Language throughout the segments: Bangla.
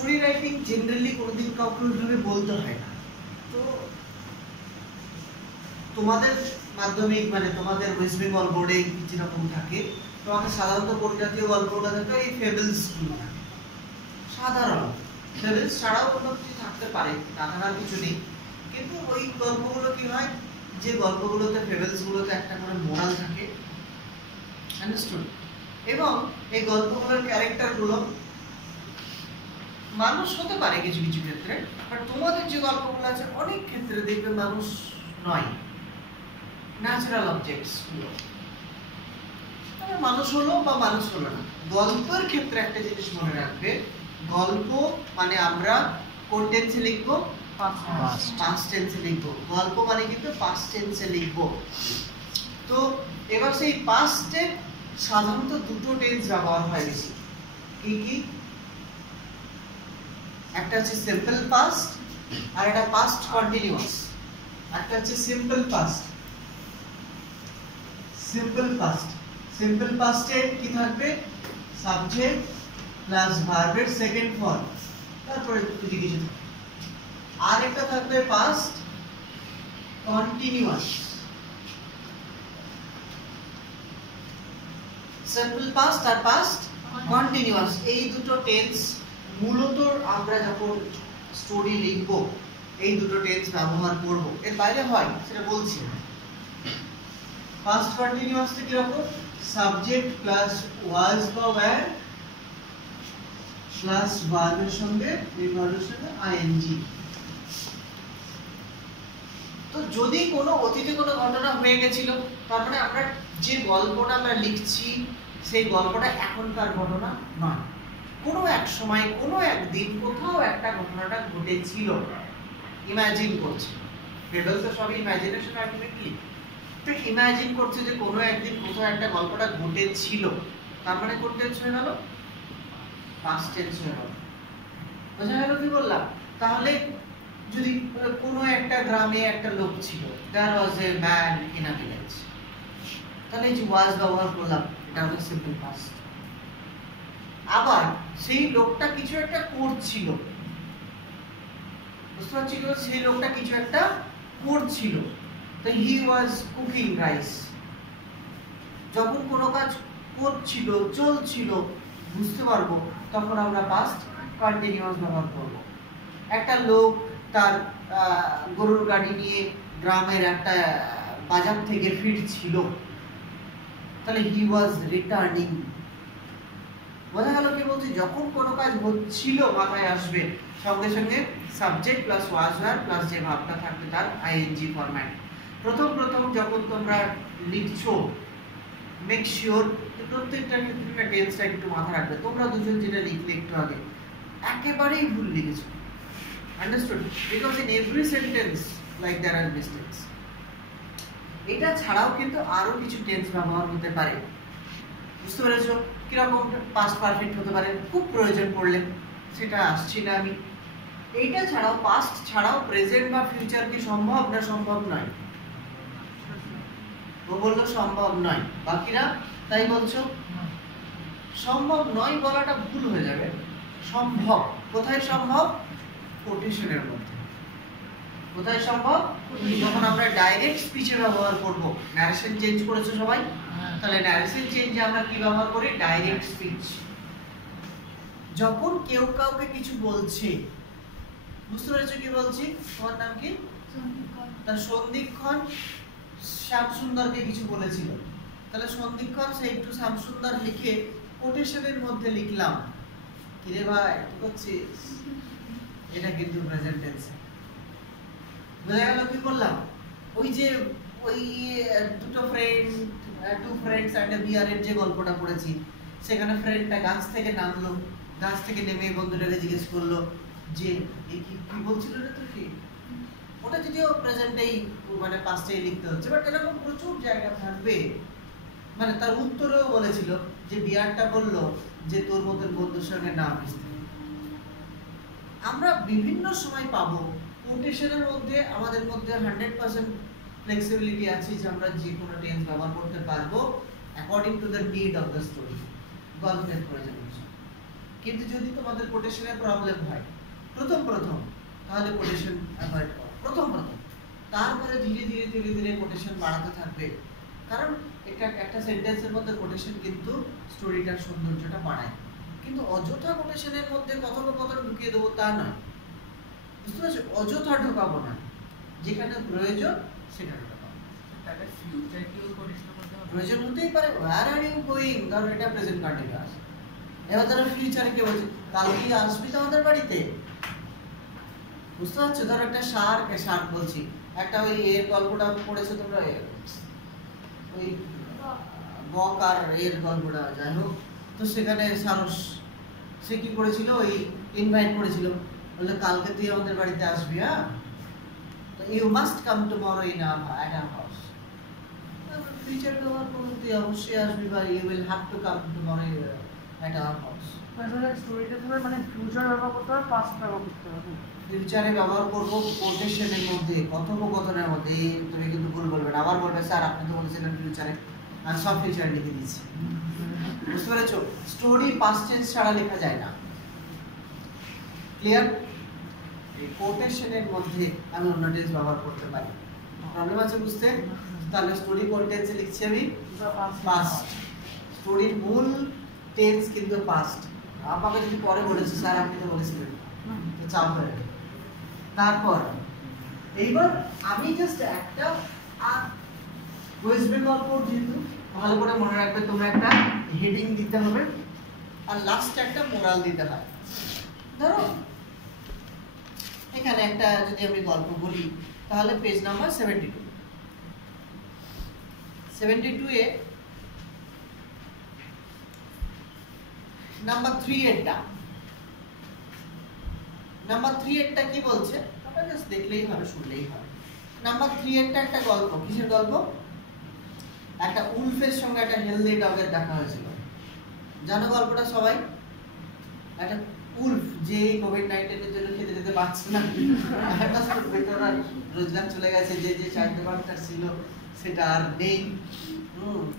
স্টোরি রাইটিং জেনারেলি কোনোদিন কাউকে ওইভাবে বলতে হয় না। তো তোমাদের মাধ্যমিক মানে তোমাদের ওয়েস্ট বেঙ্গল বোর্ডে যেরকম থাকে, তোমাকে সাধারণত কোন জাতীয় গল্পগুলো থাকে, এই ফেবলস গুলো থাকে। সাধারণ ফেবলস ছাড়াও কোনো কিছু থাকতে পারে, না থাকার কিছু নেই, কিন্তু ওই গল্পগুলো কি হয়, যে গল্পগুলোতে ফেবলস গুলোতে একটা করে মোরাল থাকে, আন্ডারস্টুড, এবং এই গল্পগুলোর ক্যারেক্টারগুলো মানুষ হতে পারে কিছু কিছু ক্ষেত্রে, বাট তোমাদের যে গল্পগুলো আছে অনেক ক্ষেত্রে দেখবে মানুষ নয়, ন্যাচারাল অবজেক্টস গুলো। তবে মানুষ হলো বা মানুষ হলো না, গল্পের ক্ষেত্রে একটা জিনিস মনে রাখবে, গল্প মানে আমরা কোন টেন্সে লিখবো? পাস্ট টেন্সে লিখবো। গল্প মানে কিন্তু পাস্ট টেন্সে লিখবো। তো এবার সেই পাস্টে সাধারণত দুটো টেন্স ব্যবহার হয় বেশি। কি কি? একটা হচ্ছে সিম্পল পাস্ট আর একটা পাস্ট কন্টিনিউয়াস। একটা হচ্ছে simple past. Simple past, simple পাস্টে কি থাকবে? সাবজেক্ট প্লাস ভার্বের সেকেন্ড ফর্ম, তারপরে যদি কিছু থাকে। আর একটা থাকবে পাস্ট কন্টিনিউয়াস। সিম্পল পাস্ট আর পাস্ট কন্টিনিউয়াস, এই দুটো টেন্স মূলত আমরা যখন স্টোরি লিখবো এই দুটো টেন্স ব্যবহার করব। এর বাইরে হয় সেটা বলছি। পাস্ট কন্টিনিউয়াসটা কি রকম? সাবজেক্ট প্লাস ওয়াজ বা ওয়্যার প্লাস ভার্বের সঙ্গে আইএনজি। তো যদি কোনো অতীতে কোনো ঘটনা হয়ে গেছিল, তার মানে আমরা যে গল্পটা আমরা লিখছি সেই গল্পটা এখনকার ঘটনা নয়, কোনো এক সময় কোনো একদিন কোথাও একটা ঘটনাটা ঘটেছিল, ইমাজিন করছে। ফেবল তো সবই ইমাজিনেশন আলটিমেটলি। তো ইমাজিন করছে যে কোনো একদিন কোথাও একটা গল্পটা ঘটেছিল, তার মানে কোন টেন্স হয়ে গেল? পাস্ট টেন্স হয়ে গেল। বোঝা গেল কি বললাম? তাহলে যদি কোনো একটা গ্রামে একটা লোক ছিল, there was a man in a village, তাহলে এই যে ওয়াজ ব্যবহার করলাম, এটা হলো সিম্পল পাস্ট। আবার সেই লোকটা কিছু একটা করছিল, বুঝতে পারছি, সেই লোকটা কিছু একটা করছিল, তো হি ওয়াজ কুকিং রাইস। যখন কোনো কাজ করছিল, চলছিল, বুঝতে পারবো, তখন আমরা পাস্ট কন্টিনিউয়াস ব্যবহার করব। একটা লোক তার গরুর গাড়ি নিয়ে গ্রামের একটা বাজার থেকে ফিরছিল, তাহলে হি ওয়াজ রিটার্নিং। বোঝা গেল কি বলছি? যখন কোনো কাজ হচ্ছিল মাথায় আসবে, সঙ্গে সঙ্গে subject plus was wire plus যে ভাবটা থাকবে তার আইএনজি ফরম্যাট। প্রথম যখন তোমরা লিখছো, মেক শিওর প্রত্যেকটা ক্ষেত্রে টেন্সটা একটু মাথায় রাখবে। তোমরা দুজন যেটা লিখলে একটু আগে, একেবারেই ভুল লিখেছো, understood? Because in every sentence like there are mistakes. এটা ছাড়াও কিন্তু আরো কিছু টেন্স ব্যবহার হতে পারে, বুঝতে পেরেছো? কিরকম? পাস্ট পারফেক্ট হতে পারে, খুব প্রয়োজন পড়লে, সেটা আসছি না আমি। এইটা ছাড়াও, পাস্ট ছাড়াও প্রেজেন্ট বা ফিউচার কি সম্ভব না সম্ভব নয়? ও বললো সম্ভব নয়, বাকিরা তাই বলছো? সম্ভব নয় বলাটা ভুল হয়ে যাবে, সম্ভব। কোথায় সম্ভব? কোটেশনের মধ্যে। কোথায় সম্ভব? যখন আমরা ডাইরেক্ট স্পিচে ব্যবহার করব। ন্যারেশন চেঞ্জ করেছো সবাই? তাহলে ন্যারেশন চেঞ্জে আমরা কি ব্যবহার করি? Direct speech. যখন কেউ কাউকে কিছু বলছে, বুঝতে পেরেছো কি বলছি? তোমার নাম কি? তার সন্ধিক্ষণ শ্যামসুন্দরকে কিছু বলেছিল, তাহলে সন্ধিক্ষণ সে একটু শ্যামসুন্দর লিখে কোটেশনের মধ্যে লিখলাম। কিরে ভাই কি করছিস? এটা কিন্তু প্রেজেন্ট টেন্সে। বোঝা গেল কি বললাম? ওই যে ওই টু ফ্রেন্ডস এন্ড এ বিয়ারের যে গল্পটা পড়েছি, সেখানে ফ্রেন্ডটা গাছ থেকে নামলো, গাছ থেকে নেমে বন্ধুটাকে জিজ্ঞেস করলো যে কি বলছিল রে তুই? ওটা যদিও প্রেজেন্টেই মানে পাস্টেই লিখতে হচ্ছে, বাট এরকম প্রচুর জায়গা থাকবে। মানে তার উত্তরেও বলেছিল যে বিয়ারটা বললো যে তোর মতন বন্ধুর সঙ্গে না মিশতে। আমরা বিভিন্ন সময় পাবো কোটেশনের মধ্যে আমাদের মধ্যে 100% ফ্লেক্সিবিলিটি আছে যে আমরা যে কোনো টেন্স ব্যবহার করতে পারবো according to the need of the story, গল্পের প্রয়োজন অনুসারে। কিন্তু যদি তোমাদের কোটেশনের প্রবলেম হয় প্রথম তাহলে কোটেশন অ্যাভয়েড করো প্রথম তারপরে ধীরে ধীরে ধীরে ধীরে কোটেশন বাড়াতে থাকবে, কারণ একটা সেন্টেন্সের মধ্যে কোটেশন কিন্তু স্টোরিটার সৌন্দর্যটা বাড়ায়। কিন্তু অযথা কোটেশনের মধ্যে কথোপকথন ঢুকিয়ে দেবো তা নয়, বুঝতে পারছো? অযথা ঢোকাবো না, যেখানে প্রয়োজন সেটা ঢোকাবো। তাহলে ফিউচার কিও কোটেশন করতে হবে, প্রয়োজন হতেই পারে। ওয়্যার আর ইউ গোয়িং, কারণ এটা প্রেজেন্ট কন্টিনিউয়াস। এবার ধরো ফিউচারে কে বলছে কালকে আসবি তো আমাদের বাড়িতে, বুঝতে পারছো? ধরো একটা শার্ক বলছি, একটা ওই এর গল্পটা পড়েছো তোমরা, ওই বক আর এর গল্পটা, যাই হোক। তো সেখানে সারস সে কি করেছিল, ওই ইনভাইট করেছিল, বললে কালকে তুই আমাদের বাড়িতে আসবি, হ্যাঁ, তো you must come tomorrow in our house. Future ব্যবহার করুন, তুই অবশ্যই আসবি, বা you will have to come tomorrow at our house. আসলে স্টোরিটা মানে ফিউচার ব্যবহার করতে হবে, পাস্ট ব্যবহার করতে হবে। ফিউচারে ব্যবহার করবো কোটেশনের মধ্যে, কথোপকথনের মধ্যে। তুমি কিন্তু ভুল বলবে না, আবার বলবে স্যার আপনি তো বলেছিলেন ফিউচারে, আমি সব ফিউচার লিখে দিচ্ছি। বুঝতে পেরেছো? স্টোরি পাস্ট টেন্স ছাড়া লেখা যায় না। ক্লিয়ার? এই কোটেশনের মধ্যে আমি অন্য টেন্স ব্যবহার করতে পারি, প্রবলেম আছে বুঝতে? তাহলে স্টোরি কোন টেন্সে লিখছি আমি? পাস্ট। স্টোরির মূল টেন্স কিন্তু পাস্ট। আমাকে যদি পরে বলেছে স্যার আপনি তো বলেছিলেন, তো চাপ হয়ে গেল। তারপর এইবার আমি জাস্ট একটা ওয়েস্ট বেঙ্গল কোড, যেহেতু ভালো করে মনে রাখবে তোমরা, একটা হেডিং দিতে হবে আর লাস্ট একটা মোরাল দিতে হয়। ধরো এখানে একটা যদি আমি গল্প বলি, তাহলে পেজ নাম্বার 72 এ নাম্বার 3 এরটা কি বলছে তোমরা জাস্ট দেখলেই হবে, শুনলেই হবে। নাম্বার 3 এরটা একটা গল্প। কিসের গল্প? একটা উলফের সঙ্গে একটা হেলদি ডগের দেখা হয়েছিল। জানো গল্পটা সবাই? একটা উলফ যে কোভিড-19 এর জন্য খেতে যেতে পারছে না, একটা রোজগার চলে গেছে, যে চায়ের দোকানটা ছিল সেটা আর নেই,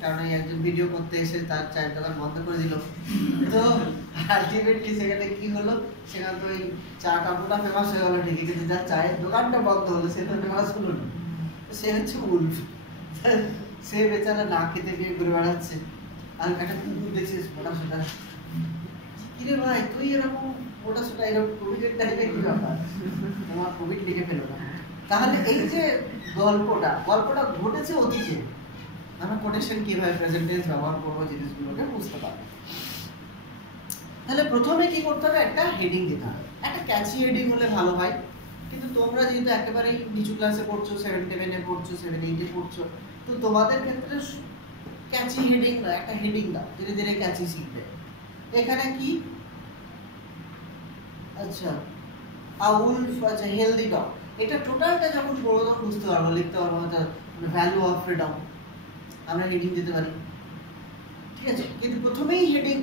কারণ একজন ভিডিও করতে এসে তার চায়ের দোকান বন্ধ করে দিল। তো আলটিমেটলি সেখানে কি হলো, সেখানে তো ওই চা কাপড়টা ফেমাস হয়ে গেল ঠিকই, কিন্তু যার চায়ের দোকানটা বন্ধ হলো সেটা ফেমাস হলো না। সে হচ্ছে উলফ। সে বেচারা না খেতে গিয়ে ঘুরে বেড়াচ্ছে, আর একটা কুকুর দেখছিস মোটা সোটা, কিরে ভাই তুই এরকম মোটা সোটা এরকম কোভিডের টাইমে কি ব্যাপার, তোমার কোভিড লিখে ফেলো না। তাহলে এই যে গল্পটা ঘটেছে অতীতে, আমরা কোটেশন কিভাবে প্রেজেন্ট টেন্স ব্যবহার করবো জিনিসগুলোকে বুঝতে পারবো। তাহলে প্রথমে কি করতে হবে, একটা হেডিং দিতে হবে। একটা ক্যাচি হেডিং হলে ভালো হয়, কিন্তু তোমরা যেহেতু একেবারেই নিচু ক্লাসে পড়ছো, 7-7 এ পড়ছো, 7-8 এ পড়ছো, তো তোমাদের ক্ষেত্রে ক্যাচি হেডিং না, একটা হেডিং দাও, ধীরে ধীরে ক্যাচি শিখবে। এখানে কি, আচ্ছা উলফ, আচ্ছা হেলদি ডগ, এটা টোটালটা যখন পড়বো তখন বুঝতে পারবো, লিখতে পারবো। ভ্যালু অফ ফ্রিডম আমরা হেডিং দিতে পারি, ঠিক আছে? কিন্তু প্রথমেই হেডিং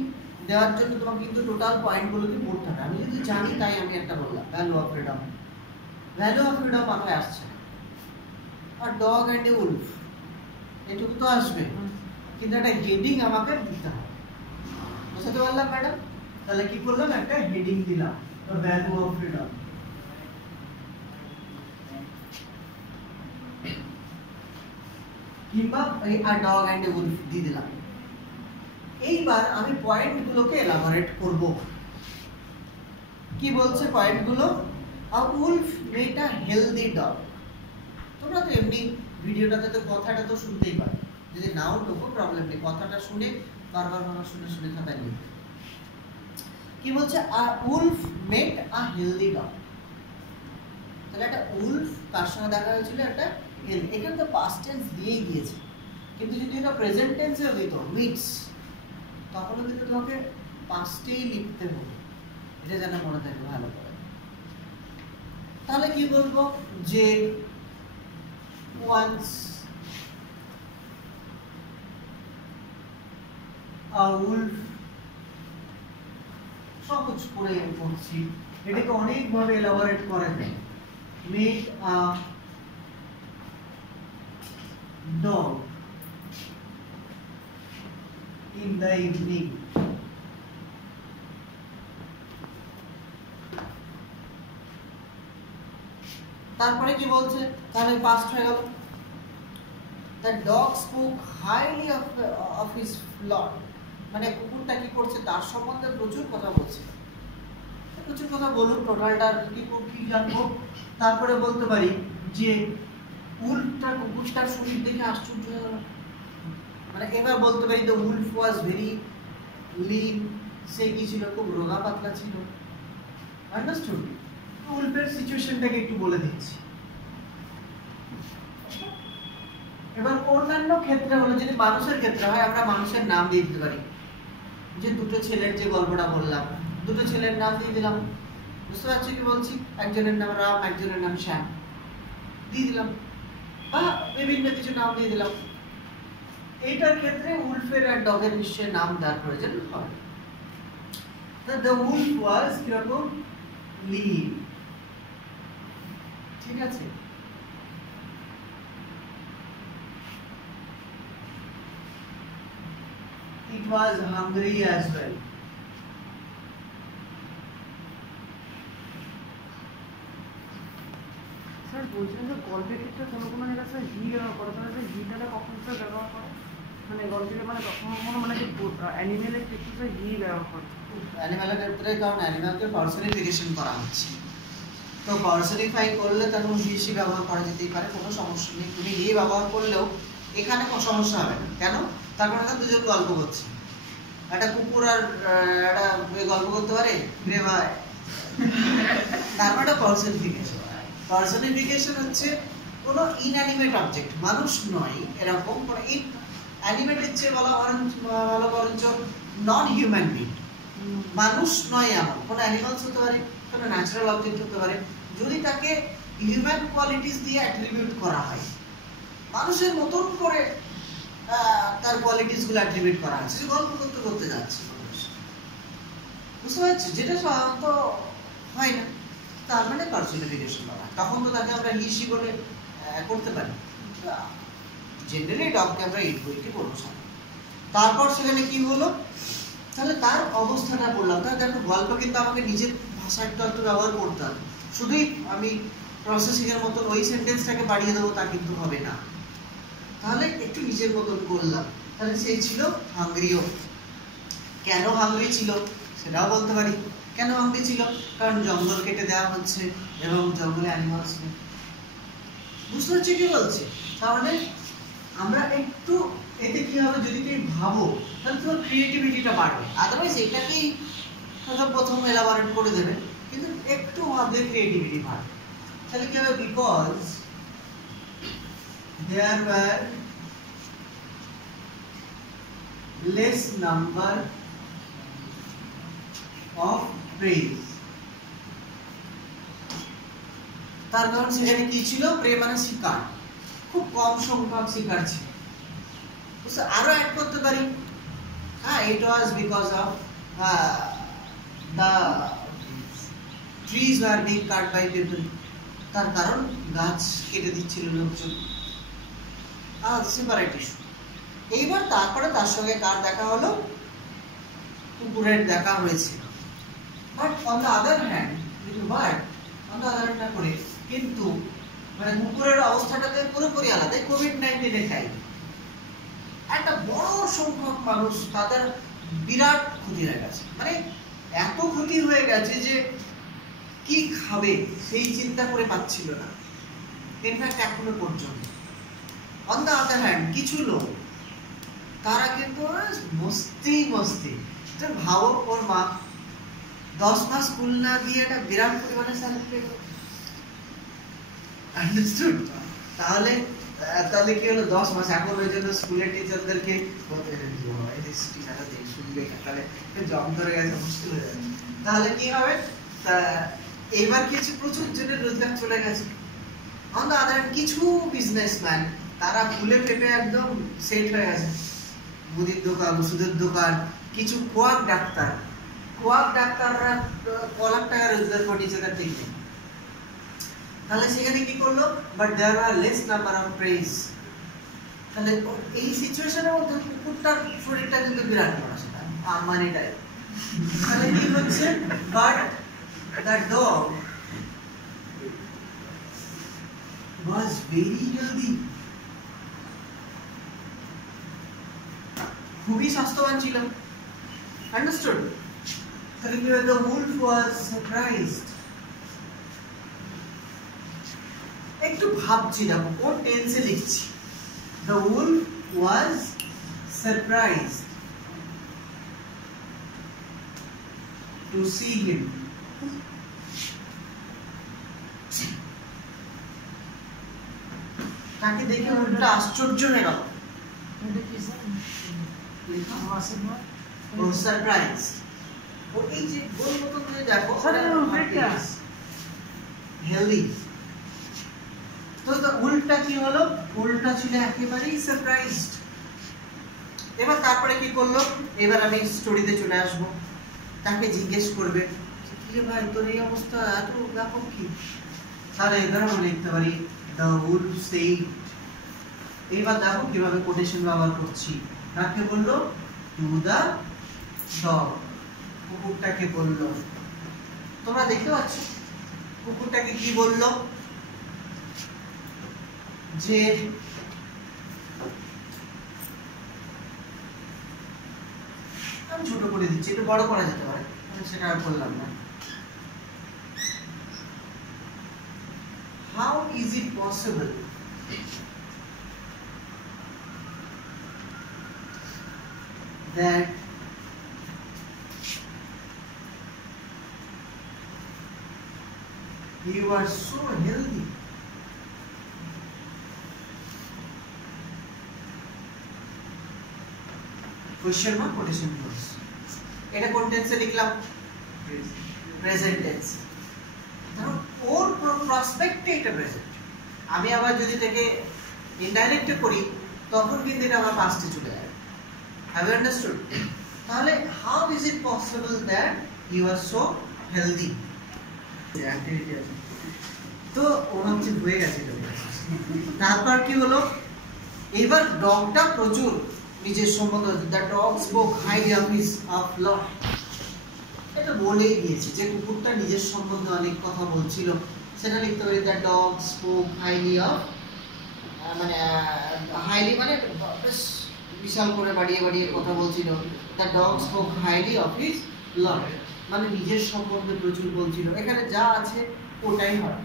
দেওয়ার জন্য তোমাকে কিন্তু টোটাল পয়েন্টগুলোকে পড়তে হবে। আমি যদি জানি তাই আমি একটা বললাম ভ্যালু অফ ফ্রিডম মাথায় আসছে, আর ডগ অ্যান্ড উলফ এটুকু তো আসবে, কিন্তু একটা হেডিং আমাকে দিতে হবে। বুঝতে পারলাম ম্যাডাম? তাহলে কি করলাম, একটা হেডিং দিলাম, ভ্যালু অফ ফ্রিডম। কিংবা ডগ অ্যান্ড উলফ দিয়ে দিলাম। এইবার আমি পয়েন্টগুলোকে এলাবোরেট করব। কি বলছে পয়েন্টগুলো? A wolf met a healthy dog. তোমরা তো এমনি ভিডিওটাতে তো কথাটা তো শুনতেই পারো, যদি নাও ঢোকো প্রবলেম নেই, কথাটা শুনে বারবার শুনে খাতায় লিখবে। কি বলছে? A wolf met a healthy dog. তাহলে একটা উলফ কার সঙ্গে দেখা হয়েছিল, একটা হেলদি। এখানে তো পাস্ট টেন্স দিয়েই দিয়েছে, কিন্তু যদি এটা প্রেজেন্ট টেন্সেও দিত মিটস, তখনও কিন্তু তোমাকে পাস্টেই লিখতে হবে, এটা যেন মনে থাকে ভালো করে। তাহলে কি বলবো, যে once a wolf, সহজ করে বলছি, এটাকে অনেক ভাবে এলাবোরেট করা যায়। Made a dog in the evening. তারপরে কি বলছে, তাহলে পাস্ট হয়ে গেল। The dog spoke highly of his Lord, মানে কুকুরটা কি করছে, তার সম্বন্ধে প্রচুর কথা বলছে। প্রচুর কথা বলুন, টোটালটার কি জানবো। তারপরে বলতে পারি যে উল্ফটা কুকুরটার শরীর দেখে আশ্চর্য হয়ে গেল। মানে এবার বলতে পারি the wolf was very lean, সে কি ছিল, খুব রোগা পাতলা ছিল। আন্ডারস্টুড? উলফের সিচুয়েশনটাকে একটু বলে দিচ্ছি। এবার অন্যান্য ক্ষেত্রে হলো, যদি মানুষের ক্ষেত্রে হয়, আমরা মানুষের নাম দিয়ে দিতে পারি। যে দুটো ছেলের যে গল্পটা বললাম, দুটো ছেলের নাম দিয়ে দিলাম। বুঝতে পারছি কি বলছি? একজনের নাম রাম, একজনের নাম শ্যাম দিয়ে দিলাম, বা বিভিন্ন কিছু নাম দিয়ে দিলাম। এইটার ক্ষেত্রে উলফের আর ডগের নিশ্চয় নাম দেওয়ার প্রয়োজন হবে। দ্য উলফ ওয়াজ কিরকম, লিন। ঠিক আছে? It was hungry as well. Sir বলছিলেন যে গল্পের ক্ষেত্রে কোনো কোনো জায়গায় স্যার হি ব্যবহার করে, তাহলে হিটাকে কখন স্যার ব্যবহার করে? মানে গল্পের মানে কখনো কখনো মানে যে অ্যানিমেলের ক্ষেত্রে স্যার হি ব্যবহার করে। অ্যানিমেলের ক্ষেত্রে, কারণ অ্যানিমেলকে পার্সনিফিকেশন করা হচ্ছে, তো পার্সনিফাই করলে তখন হি ব্যবহার করা যেতেই পারে, কোনো সমস্যা নেই। তুমি হি ব্যবহার করলেও এখানে কোনো সমস্যা হবে না। কেন? তার কারণে দুজন গল্প করছে, একটা কুকুর আর একটা গল্প করতে পারে, রে ভাই। তারপর একটা পার্সনিফিকেশন। পার্সনিফিকেশন হচ্ছে কোনো ইনঅ্যানিমেট অবজেক্ট, মানুষ নয় এরকম কোনো অ্যানিমেটের চেয়ে বলা ভালো বরঞ্চ নন হিউম্যান বিং, মানুষ নয় এমন কোনো অ্যানিমালস হতে পারে, কোনো ন্যাচারাল অবজেক্ট হতে পারে, যদি তাকে হিউম্যান কোয়ালিটিস দিয়ে অ্যাট্রিবিউট করা হয়, মানুষের মতন করে তার কোয়ালিটিস গুলো অ্যাট্রিবিউট করা হচ্ছে, যে গল্প করতে করতে যাচ্ছে মানুষ। বুঝতে পারছি? যেটা সাধারণত হয় না, তার মানে পার্সনিফিকেশন বলা। তখন তো তাকে আমরা হিসি বলে করতে পারি, জেনারেলি ডগকে আমরা ইট বইকে বলবো। তারপর সেখানে কি হলো, তাহলে তার অবস্থাটা বললাম। তাহলে দেখো, গল্প কিন্তু আমাকে নিজের ভাষা একটু একটু ব্যবহার করতে হবে। শুধুই আমি প্রসেসিং এর মতন ওই সেন্টেন্সটাকে বাড়িয়ে দেবো তা কিন্তু হবে না। তাহলে একটু নিজের মতন করলাম। তাহলে সে ছিল হাঙ্গরিও। কেন হাঙ্গরি ছিল সেটাও বলতে পারি। কেন হাঙ্গরি ছিল? কারণ জঙ্গল কেটে দেওয়া হচ্ছে এবং জঙ্গলে অ্যানিমালস নেই। বুঝতে পারছি কি বলছি? তাহলে আমরা একটু এতে কি হবে, যদি তুমি ভাবো তাহলে তোমার ক্রিয়েটিভিটিটা বাড়বে। আদারওয়াইজ এটাকেই প্রথম এলাবোরেট করে দেবে, কিন্তু একটু ভাবলে ক্রিয়েটিভিটি বাড়বে। তাহলে কি হবে, because there were less number of praise। তার কারণ সেখানে কি ছিল, প্রে মানে শিকার, খুব কম সংখ্যক শিকার ছিল। আরো অ্যাড করতে পারি, হ্যাঁ, it was because of the trees were being cut by people। তার কারণ গাছ কেটে দিচ্ছিল লোকজন। Separate issue. এইবার তারপরে তার সঙ্গে কার দেখা হলো, কুকুরের দেখা হয়েছে। But on the other hand, on the other hand করে কিন্তু মানে কুকুরের অবস্থাটাকে পুরোপুরি আলাদা। কোভিড-19 দেখাই একটা বড় সংখ্যক মানুষ, তাদের বিরাট ক্ষতি হয়ে গেছে। মানে এত ক্ষতি হয়ে গেছে যে কি খাবে সেই চিন্তা করে পাচ্ছিল না, ইনফ্যাক্ট এখনো পর্যন্ত। অন দ্য আদার হ্যান্ড কিছু লোক, তারা কিন্তু মস্তি। ভাবো, ওর মা 10 মাস স্কুল না দিয়ে একটা বিরাট পরিমাণে স্যালারি পেল। আন্ডারস্টুড? তাহলে কি হলো, 10 মাস। এখন ওই জন্য স্কুলের টিচারদেরকে শুনবে, তাহলে জব ধরে গেছে, মুশকিল হয়ে যাবে। তাহলে কি হবে, এইবার কিছু প্রচুর জনের রোজগার চলে গেছে। অন দ্য আদার হ্যান্ড কিছু বিজনেসম্যান, তারা ফুলে ফেপে একদম সেট হয়ে গেছে। মুদির দোকান, ওষুধের দোকান, কিছু কোয়াক ডাক্তাররা কলাক টাকা রোজগার করে নিচ্ছে, তার ঠিক নেই। তাহলে সেখানে কি করলো, but there are less number of preys. তাহলে এই সিচুয়েশনের মধ্যে কুকুরটার শরীরটা কিন্তু বিরাট বড়, সেটা মানিটাই। তাহলে কি হচ্ছে, but the dog was very healthy. খুবই স্বাস্থ্যবান ছিল। Understood? The wolf was surprised. একটু ভাবছি দেখো কোন টেন্সে লিখছি। The wolf was surprised to see him. তাকে দেখে উল্টা আশ্চর্য হয়ে গেল। সারপ্রাইজ। ও এই যে গোল মতন করে দেখো হেলদি। তো উল্টা কি হলো? উল্টা ছিল একেবারেই সারপ্রাইজড। এবার তারপরে কি করলো? এবার আমি স্টোরিতে চলে আসবো। তাকে জিজ্ঞেস করবে কি রে ভাই তোর এই অবস্থা এত ব্যাপক কি? তাহলে এবার আমরা লিখতে পারি the wolf said। এইবার দেখো কিভাবে কোটেশন ব্যবহার করছি। কাকে বললো? টু দা ডগ, কুকুরটাকে বললো। তোমরা দেখতে পাচ্ছ কুকুরটাকে কি বললো? যে আমি ছোট করে দিচ্ছি, একটু বড় করা যেতে পারে, সেটা আর বললাম না। How is it possible that you are so healthy? Question mark quotation marks. এটা কোন টেন্সে লিখলাম? Present tense. ধরো ওর প্রসপেক্টে এটা প্রেজেন্ট। আমি আবার যদি থেকে ইনডাইরেক্টে করি তখন কিন্তু এটা আমার পাস্টে চলে যাবে। Have you understood? তাহলে how is it possible that you are so healthy? তো ও ভাবছে হয়ে গেছে। তারপর কি হলো? এবার ডগটা প্রচুর নিজের সম্বন্ধে the dog spoke highly of his of Lord. এটা বলেই দিয়েছি যে কুকুরটা নিজের সম্বন্ধে অনেক কথা বলছিল। সেটা লিখতে পারি the dog spoke highly of, মানে হাইলি মানে বেশ বিশাল করে বাড়িয়ে বাড়িয়ে কথা বলছিল। The dog spoke highly of his Lord মানে নিজের সম্বন্ধে প্রচুর বলছিল। এখানে যা আছে ওটাই হবে।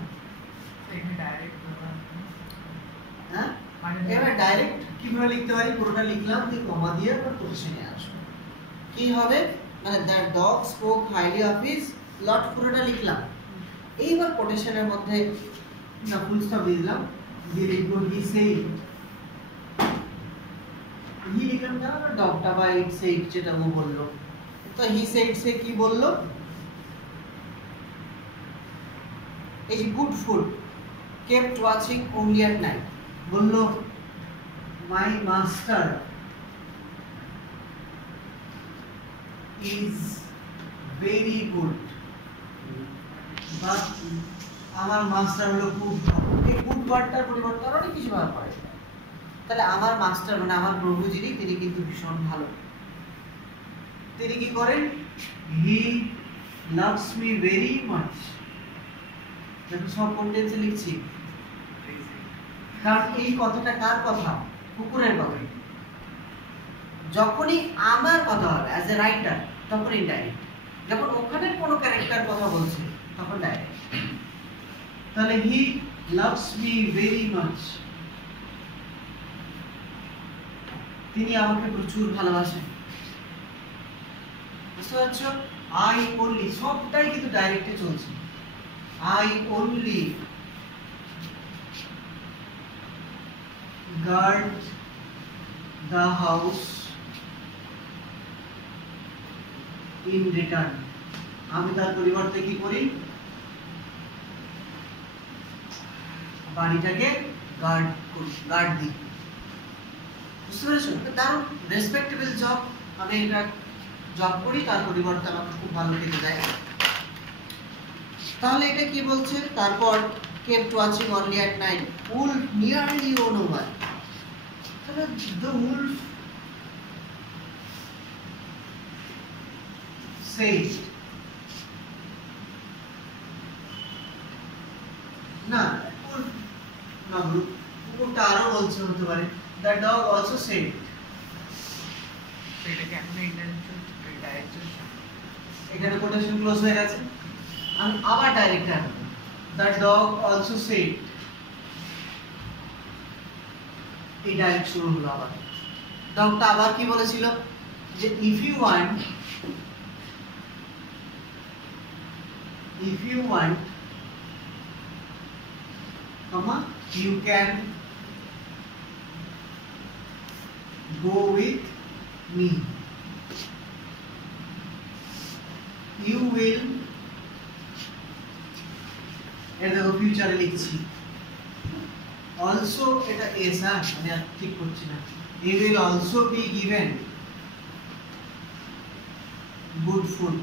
হ্যাঁ, এবার ডাইরেক্ট কিভাবে লিখতে পারি? পুরোটা লিখলাম দিয়ে কমা দিয়ে আবার কোটেশনে আসবে। কি হবে? মানে the dog spoke highly of his Lord পুরোটা লিখলাম। এইবার কোটেশনের মধ্যে না ফুল স্টপ দিয়ে দিলাম, দিয়ে লিখবো হি সেইড। হি লিখলাম না, ডগটা বা ইট সেইড যেটা ও বললো। তো হি সেইড সে কি বললো? এই যে good food kept watching only at night বললো my master is very good. But আমার মাস্টার হলো খুব ভালো। এই গুড ওয়ার্ডটার পরিবর্তে অনেক কিছু ব্যবহার করে। তাহলে আমার মাস্টার মানে আমার প্রভু যিনি, তিনি কিন্তু ভীষণ ভালো। তিনি কি করেন? He loves me very much. দেখো সব কন্টেন্সে লিখছি, কারণ এই কথাটা কার কথা? কুকুরের কথা। যখনই আমার কথা হবে অ্যাজ এ রাইটার তখন ইনডাইরেক্ট, যখন ওখানে কোনো ক্যারেক্টার কথা বলছে তখন ডাইরেক্ট। তাহলে he loves me very much, তিনি আমাকে প্রচুর ভালোবাসেন। বুঝতে পারছো? আই ওনলি সবটাই কিন্তু ডাইরেক্টে চলছে। I only guard the house in return। আমি তার পরিবর্তে কি করি? বাড়িটাকে গার্ড দিই। বুঝতে পেরেছো? দারুণ রেসপেক্টেবল জব। আমি এটা জব করি, তার পরিবর্তে আমাকে খুব ভালো খেতে দেয়। তাহলে এটা কি বলছে? তারপর kept watching only at night, wolf nearly won over। তাহলে the wolf said, না not group, কুকুরটা আরো বলছে হতে পারে the dog also said, তো এটাকে এখন ডাইরেক্ট এখানে কোটেশন ক্লোজ হয়ে গেছে। আমি আবার ডাইরেক্ট আনবো the dog also said, এই ডাইরেক্ট শুরু হলো আবার। ডগটা আবার কি বলেছিল যে if you want comma you can go with me, you will, এটা দেখো ফিউচারে লিখছি also, এটা এস আমি আর ঠিক করছি না, you will also be given good food,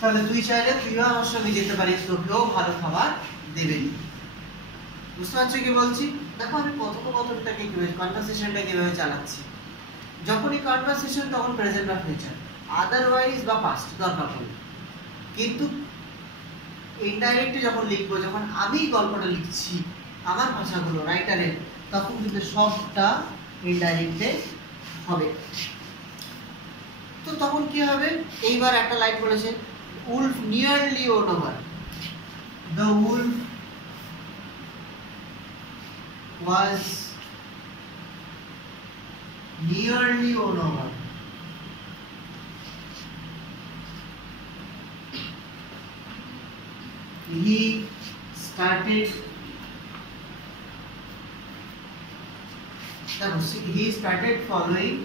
তাহলে তুই চাইলে তুইও আমার সঙ্গে যেতে পারিস, তোকেও ভালো খাবার দেবেন। বুঝতে পারছো কি বলছি? দেখো আমি কথোপকথনটাকে কিভাবে, কনভারসেশনটা কিভাবে চালাচ্ছি। যখনই কনভারসেশন তখন প্রেজেন্ট বা ফিউচার, আদারওয়াইজ বা পাস্ট দরকার পড়ে। কিন্তু ইনডাইরেক্টলি যখন লিখবো, যখন আমি গল্পটা লিখছি আমার ভাষাগুলো রাইটারের, তখন কিন্তু সবটা ইনডাইরেক্টে হবে। তো তখন কি হবে? এইবার একটা লাইন বলেছে wolf nearly won over, the wolf was nearly won over, he started following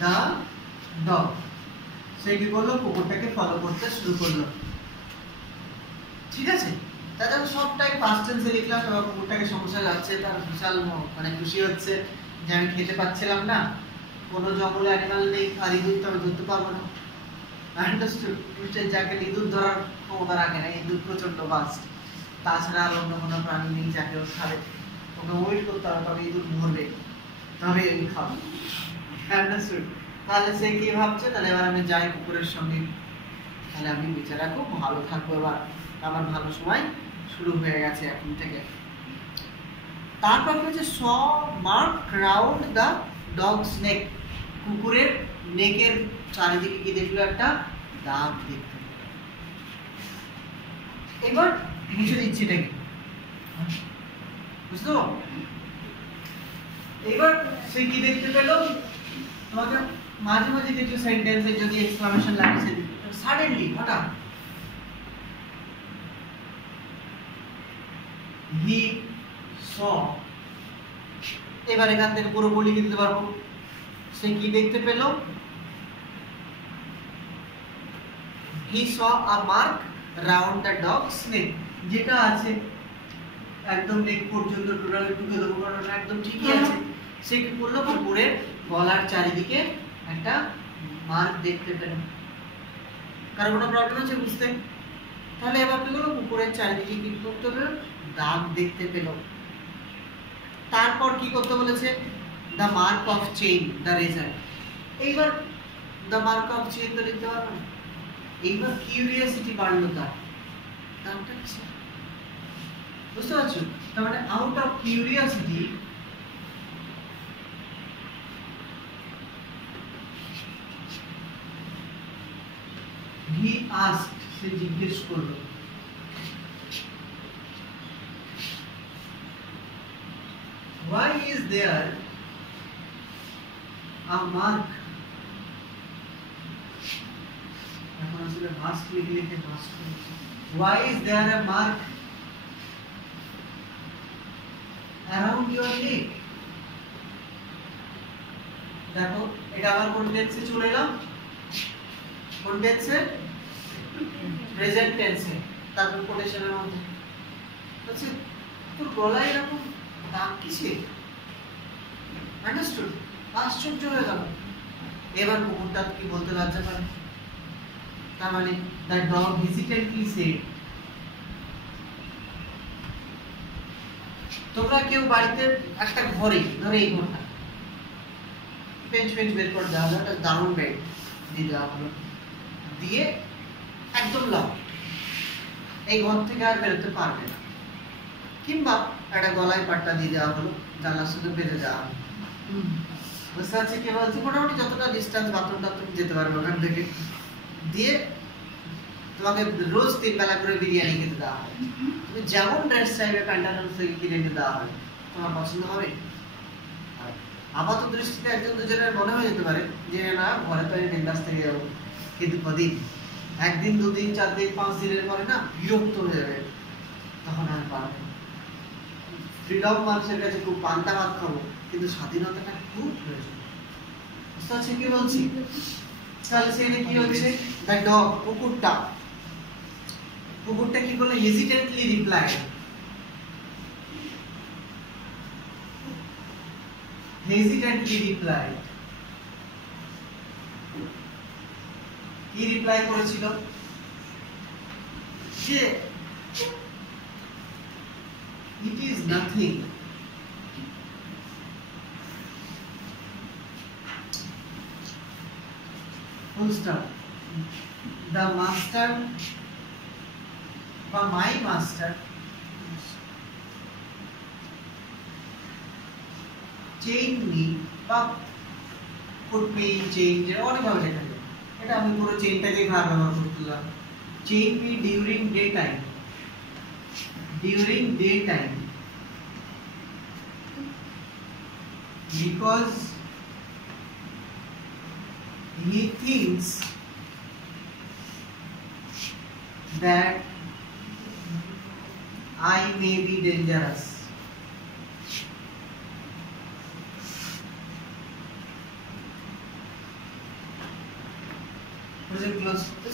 the dog, সে কি করলো? কুকুরটাকে ফলো করতে শুরু করলো। ঠিক আছে, তাহলে সবটাই পাস্ট টেন্সে লিখলাম। এবার কুকুরটাকে সমস্যা যাচ্ছে, তার বিশাল মানে খুশি হচ্ছে যে আমি খেতে পাচ্ছিলাম না, কোনো জঙ্গলে অ্যানিমাল নেই, আর ইঁদুর তো আমি ধরতে পারবো না। আন্ডারস্টুড? যাকে ইঁদুর ধরার ক্ষমতা রাখে না, ইঁদুর প্রচন্ড বাস্ট, তাছাড়া আর অন্য কোনো প্রাণী নেই যাকে ও খাবে, ওকে ওয়েট করতে হবে, তবে ইঁদুর মরবে, তবে আমি খাবো। আন্ডারস্টুড? তাহলে সে কি ভাবছে, তাহলে এবার আমি যাই কুকুরের সঙ্গে, তাহলে আমি বেচারা খুব ভালো থাকবো, এবার আমার ভালো সময় শুরু হয়ে গেছে এখন থেকে। তারপর হচ্ছে স মার্ক রাউন্ড দ্য ডগস নেক, কুকুরের নেকের চারিদিকে কি দেখলো? একটা দাগ দেখতে। এবার মুছে দিচ্ছি এটাকে, বুঝতে পারো? এবার সে কি দেখতে পেলো? তোমাকে মাঝে মাঝে কিছু সেন্টেন্সে যদি এক্সক্লামেশন লাগে, সাডেনলি, হঠাৎ, হি স, এবার এখান থেকে পুরো বলি দিতে পারবো। সে কি দেখতে পেল? He saw a mark round the dog's neck, যেটা আছে একদম নেক পর্যন্ত টোটাল টুকে দেবো, কারণ একদম ঠিকই আছে। সে কি করলো? কুকুরের গলার চারিদিকে একটা মার্ক দেখতে পেল। কারণ কোনো প্রবলেম আছে বুঝতে? তাহলে এবার কি করলো? কুকুরের চারিদিকে কি করতে পেল? দাগ দেখতে পেল। তারপর কি করতে বলেছে? The mark of chain, the razor. এইবার দ্য মার্ক অফ চেইন তো লিখতে পারবো না, এইবার কিউরিয়াসিটি বাড়লো তার, দাগটা কি? বুঝতে পারছো? তার মানে out of curiosity he asked, সে জিজ্ঞেস করলো, why is there a mark, এখন আসলে মাস্ক লিখে mask, why is there a mark around your neck? দেখো এটা আবার কোন টেন্সে চলে এলাম? কোন টেন্সে? প্রেজেন্ট টেন্সে, তারপর কোটেশনের মধ্যে। আচ্ছা, তোর গলায় এরকম দাগ কিসে? আন্ডারস্টুড? আশ্চর্য হয়ে গেল। এবার কুকুরটা কি বলতে লজ্জা পারে। তার মানে দ্য ডগ হেজিটেন্টলি সেড, তোমরা কেউ বাড়িতে একটা ঘরে, ধরে এই ঘরটা, বেঞ্চ বের করে দেওয়া হলো, একটা দারুণ বেড দিয়ে দেওয়া হলো, দিয়ে একদম লক, এই ঘর থেকে আর বেরোতে পারবে না। কিংবা একটা গলায় পাট্টা দিয়ে দেওয়া হলো, জানলার সাথে বেঁধে দেওয়া হলো। বুঝতে পারছি কি বলছি? মোটামুটি যতটা ডিস্টেন্স বাথরুম টাথরুম যেতে পারবে ওখান থেকে, দিয়ে তোমাকে রোজ 3 বেলা করে বিরিয়ানি খেতে দেওয়া হয়। তুমি যেমন ড্রেস চাইবে প্যান্টালুন থেকে কিনে নিয়ে দেওয়া হবে, তোমার পছন্দ হবে? আপাত দৃষ্টিতে একজন দুজনের মনে হয়ে যেতে পারে যে না, ঘরে তো আমি বিন্দাস থেকে যাবো, কিন্তু কদিন, 1 দিন 2 দিন 4 দিন 5 দিনের পরে না বিরক্ত হয়ে যাবে, তখন আর পারবে। ফ্রিডম মানুষের কাছে খুব পান্তা ভাত খাবো, কিন্তু স্বাধীনতাটা খুব প্রয়োজন। বুঝতে পারছি কি বলছি? তাহলে সেখানে কি হচ্ছে, দ্য ডগ, কুকুরটা কি করলো? হেজিটেন্টলি রিপ্লাই, কি রিপ্লাই করেছিল? যে it is nothing, full stop. The master বা my master chain me বা put me in chain, অনেক ভাবে লেখা যায়, এটা আমি পুরো চেইনটাকে ভার ব্যবহার করলাম। chain me during daytime, because he thinks that I may be dangerous.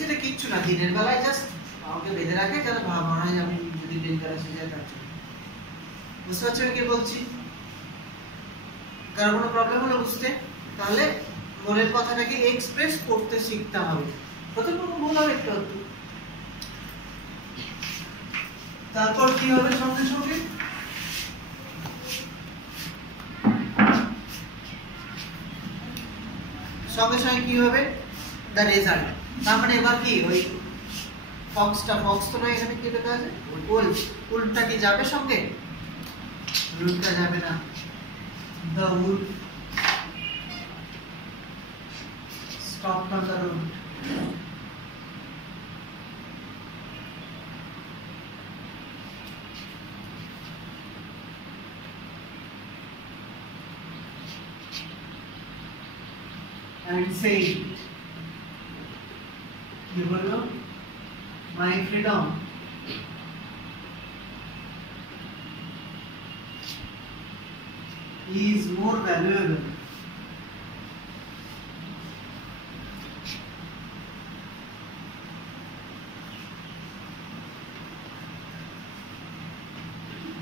যেটা কিচ্ছু না, দিনের বেলায় জাস্ট আমাকে বেঁধে রাখে, যারা ভাবা হয় আমি যদি ডেঞ্জারাস হয়ে যায় তার জন্য। বুঝতে পারছো কি বলছি? কারো কোনো প্রবলেম হলো বুঝতে? তাহলে মনের কথাটাকে এক্সপ্রেস করতে শিখতে হবে। প্রথম ভুল হবে একটু, তারপর কি হবে? সঙ্গে সঙ্গে কি হবে? The result. তার মানে এবার কি ওই ফক্স তো নয়, এখানে কি লেখা আছে? উল্টা কি যাবে সঙ্গে? উল্টা যাবে না। The wool stopped on the road. And said, you know, my freedom is more valuable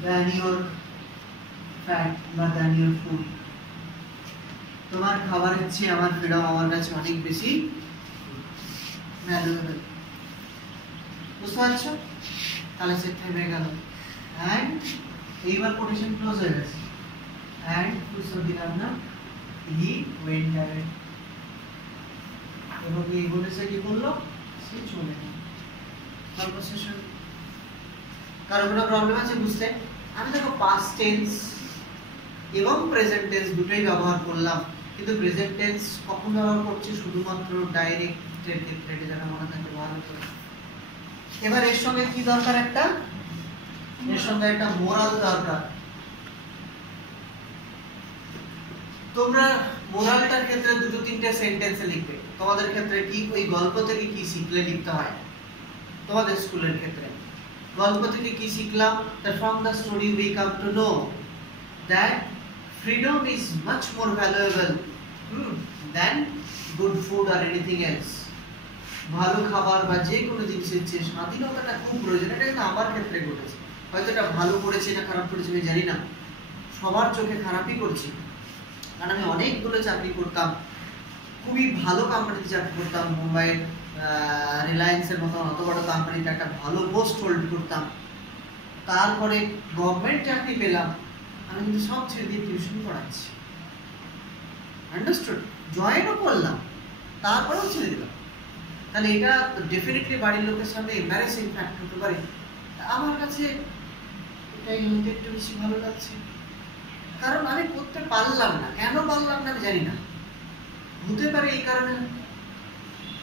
than your fat বা than your food. তোমার খাবারের চেয়ে আমার ফ্রিডম আমার কাছে অনেক বেশি ভ্যালুয়েবল। বুঝতে পারছো? তাহলে সে থেমে গেল, অ্যান্ড এইবার কোটেশন ক্লোজ হয়ে গেছে। অ্যান্ড ফুলস্টপ দিলাম না, হি ওয়েন্ট অ্যাওয়ে। এবং এই বলেছে কি করলো? সে চলে গেল। কনভারসেশন। কারো কোনো প্রবলেম আছে বুঝতে? আমি দেখো পাস্ট টেন্স এবং প্রেজেন্ট টেন্স দুটোই ব্যবহার করলাম, কিন্তু প্রেজেন্ট টেন্স কখন ব্যবহার করছি? শুধুমাত্র ডাইরেক্টের ক্ষেত্রে, এটা যেন মনে থাকে ভালো করে। এবার এর সঙ্গে কি দরকার? এর সঙ্গে একটা মোরাল দরকার। তোমরা মোরালটার ক্ষেত্রে 2-3টে সেন্টেন্সে লিখবে। তোমাদের ক্ষেত্রে কি ওই গল্প থেকে কি শিখলে লিখতে হয়? তোমাদের স্কুলের ক্ষেত্রে গল্প থেকে কি শিখলাম? that from the story we come to know that freedom is much more valuable than good food or anything else. ভালো খাবার বা যে কোনো জিনিসের চেয়ে স্বাধীনতাটা খুব প্রয়োজন। এটা কিন্তু আমার ক্ষেত্রে ঘটেছে। হয়তো এটা ভালো করেছে না খারাপ করেছে আমি জানি না, সবার চোখে খারাপই করছি, কারণ আমি অনেকগুলো চাকরি করতাম, খুবই ভালো কোম্পানিতে চাকরি করতাম, মুম্বাইয়ের রিলায়েন্সের মতো অত বড় কোম্পানিতে একটা ভালো পোস্ট হোল্ড করতাম। তারপরে গভর্নমেন্ট চাকরি পেলাম, আমি কিন্তু সব ছেড়ে দিয়ে টিউশন পড়াচ্ছি। আন্ডারস্টুড? জয়েনও করলাম, তারপরেও ছেড়ে দিলাম। তাহলে এটা ডেফিনেটলি বাড়ির লোকের সামনে এম্বারেসিং ফ্যাক্ট হতে পারে। আমার কাছে এটাই হতে একটু বেশি ভালো লাগছে, কারণ আমি করতে পারলাম না। কেন পারলাম না আমি জানি না, হতে পারে এই কারণে,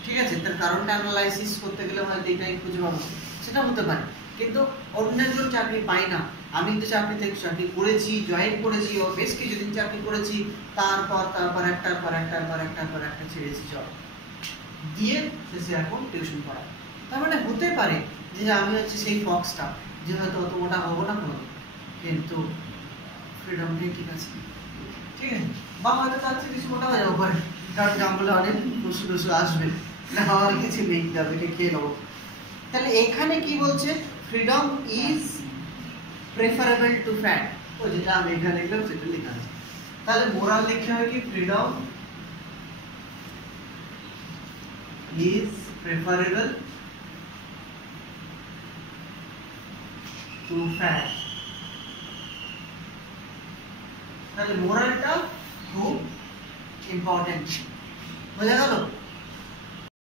ঠিক আছে, তার কারণটা অ্যানালাইসিস করতে গেলে হয়তো এটাই খুঁজে পাবো, সেটা হতে পারে। কিন্তু অন্যজন চাকরি পায় না, আমি তো চাকরি করেছি, জয়েন করেছি, ও বেশ কিছুদিন চাকরি করেছি, তারপর একটা ছেড়েছি জব দিয়ে শেষে এখন টিউশন পড়াই। তার মানে হতে পারে যে আমি হচ্ছে সেই ফক্সটা, যে হয়তো অত মোটা হবো না কোনো, কিন্তু ফ্রিডম নেই, ঠিক আছে, ঠিক আছে, বা হয়তো তার চেয়ে কিছু মোটা হয়ে যাবো পারে, কারণ জঙ্গলে অনেক পশু টশু আসবে, না হওয়ার কিছু নেই, যাদেরকে খেয়ে নেবো। তাহলে এখানে কি বলছে, freedom is preferable to fat, ও যেটা আমি এখানে লিখলাম সেটা লেখা আছে। তাহলে মোরাল লিখতে হবে কি, freedom is preferable to fat. তাহলে মোরালটা খুব ইম্পর্টেন্ট, বোঝা গেল?